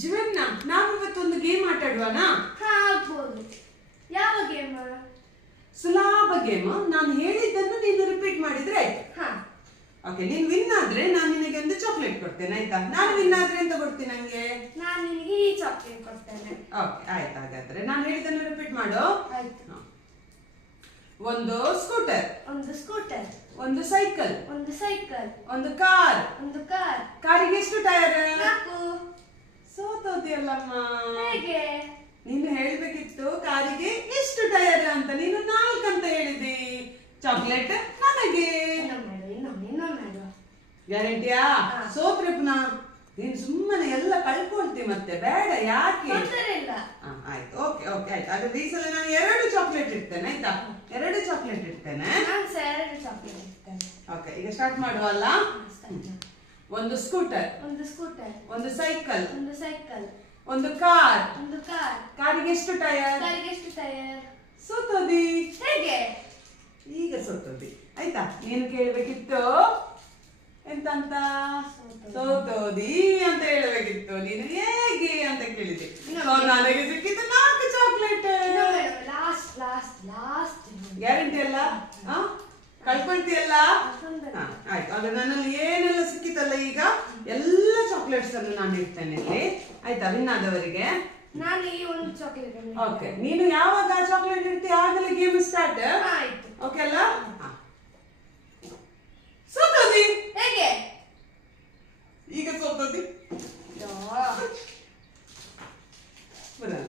ಜೀವನ್ನ ನಾವಿವತ್ತೊಂದು game ಆಟ ಆಡುವನಾ? ಆಗ್ಬೋದು. ಯಾವ ಗೇಮ್? ಸುಲಭ ಗೇಮ್. ನಾನು ಹೇಳಿದ್ದನ್ನು ನೀನು ರಿಪೀಟ್ ಮಾಡಿದ್ರೆ ಆಯ್ತು. ಓಕೆ, ನೀನು ವಿನ್ ಆದ್ರೆ ನಾನು ನಿನಗೆ ಒಂದು ಚಾಕ್ಲೇಟ್ ಕೊಡ್ತೇನೆ, ಆಯ್ತಾ? ನಾನು ವಿನ್ ಆದ್ರೆ ಎಂತ ಕೊಡ್ತೀನಿ ನಂಗೆ? ನಾನು ನಿನಗೆ ಈ ಚಾಕ್ಲೇಟ್ ಕೊಡ್ತೇನೆ. ಓಕೆ ಆಯ್ತು. ಹಾಗಾದ್ರೆ ನಾನು ಹೇಳಿದ್ದನ್ನು ರಿಪೀಟ್ ಮಾಡು. ಆಯ್ತು. ಒಂದು ಸ್ಕೂಟರ್, ಒಂದು ಸ್ಕೂಟರ್, ಒಂದು ಸೈಕಲ್, ಒಂದು ಸೈಕಲ್, ಒಂದು ಕಾರ್. ಒಂದು ಕಾರ್. ಕಾರಿಗೆ ಎಷ್ಟು ಟೈರ್? 4. ಸೋತೋದಿಯಲ್ಲಮ್ಮ. ಹೇಗೆ? ನೀನು ಹೇಳ್ಬೇಕಿತ್ತು ಕಾರಿಗೆ ಎಷ್ಟು ಟೈರ್ ಅಂತ, ನೀನು 4 ಅಂತ ಹೇಳಿದಿ. ಚಾಕ್ಲೇಟ್ ನನಗೆ. ಇನ್ನೊಮ್ಮೆ ಗ್ಯಾರಂಟಿಯಾ? ಸೋತ್ರೆ ಪುನಃ ನೀನು ಸುಮ್ಮನೆ ಎಲ್ಲ ಕಳ್ಕೊಳ್ತಿ ಮತ್ತೆ. ಬೇಡ, ಯಾಕೆ? ಆಯ್ತು. ಓಕೆ ಓಕೆ ಆಯ್ತು. ಹಾಗಾದ್ರೆ ಈ ಸಲ ನಾನು 2 ಚಾಕ್ಲೇಟ್ ಇಡ್ತೇನೆ, ಆಯ್ತಾ? 2 ಚಾಕ್ಲೇಟ್ ಇಡ್ತೇನೆ. ಓಕೆ, ಈಗ ಸ್ಟಾರ್ಟ್ ಮಾಡುವಲ್ಲ. ಒಂದು ಸ್ಕೂಟರ್, ಒಂದು ಸ್ಕೂಟರ್, ಒಂದು ಸೈಕಲ್, ಒಂದು ಸೈಕಲ್, ಒಂದು ಕಾರ್. ಒಂದು ಕಾರ್. ಕಾರಿಗೆ ಎಷ್ಟು ಟೈರ್? ಕಾರಿಗೆ ಎಷ್ಟು ಟೈರ್? ಸೋತೋದಿ. ಹೇಗೆ? ಈಗ ಸೋತೋದಿ, ಆಯ್ತಾ? ನೀನು ಕೇಳ್ಬೇಕಿತ್ತು ಎಂತಂತ? ಸೋತೋದಿ ಅಂತ ಹೇಳ್ಬೇಕಿತ್ತು. ನೀನು ಹೇಗೆ ಅಂತ ಕೇಳಿದೆ. ನನಗೆ ಸಿಕ್ಕಿದ್ದು 4 ಚಾಕ್ಲೇಟ್. ಗ್ಯಾರಂಟಿ ಅಲ್ಲ? ಕಳ್ಕೊಳ್ತೀಯಲ್ಲ? ಆಯ್ತು. ಆಗ ನನ್ನಲ್ಲಿ ಏನೆಲ್ಲ ಸಿಕ್ಕಿತಲ್ಲ, ಈಗ ಎಲ್ಲ ಚಾಕ್ಲೇಟ್ಸ್ ಅನ್ನು ನಾನು ಇಡ್ತೇನೆ ಇಲ್ಲಿ, ಆಯ್ತಾ? ವಿನ್ ಆದವರಿಗೆ ನಾನು ಈ ಒಂದು ಚಾಕ್ಲೇಟ್. ಓಕೆ, ನೀನು ಯಾವಾಗ ಚಾಕ್ಲೇಟ್ ಇಡ್ತೀಯ ಆಗಲೇ ಗೇಮ್ ಸ್ಟಾರ್ಟ್.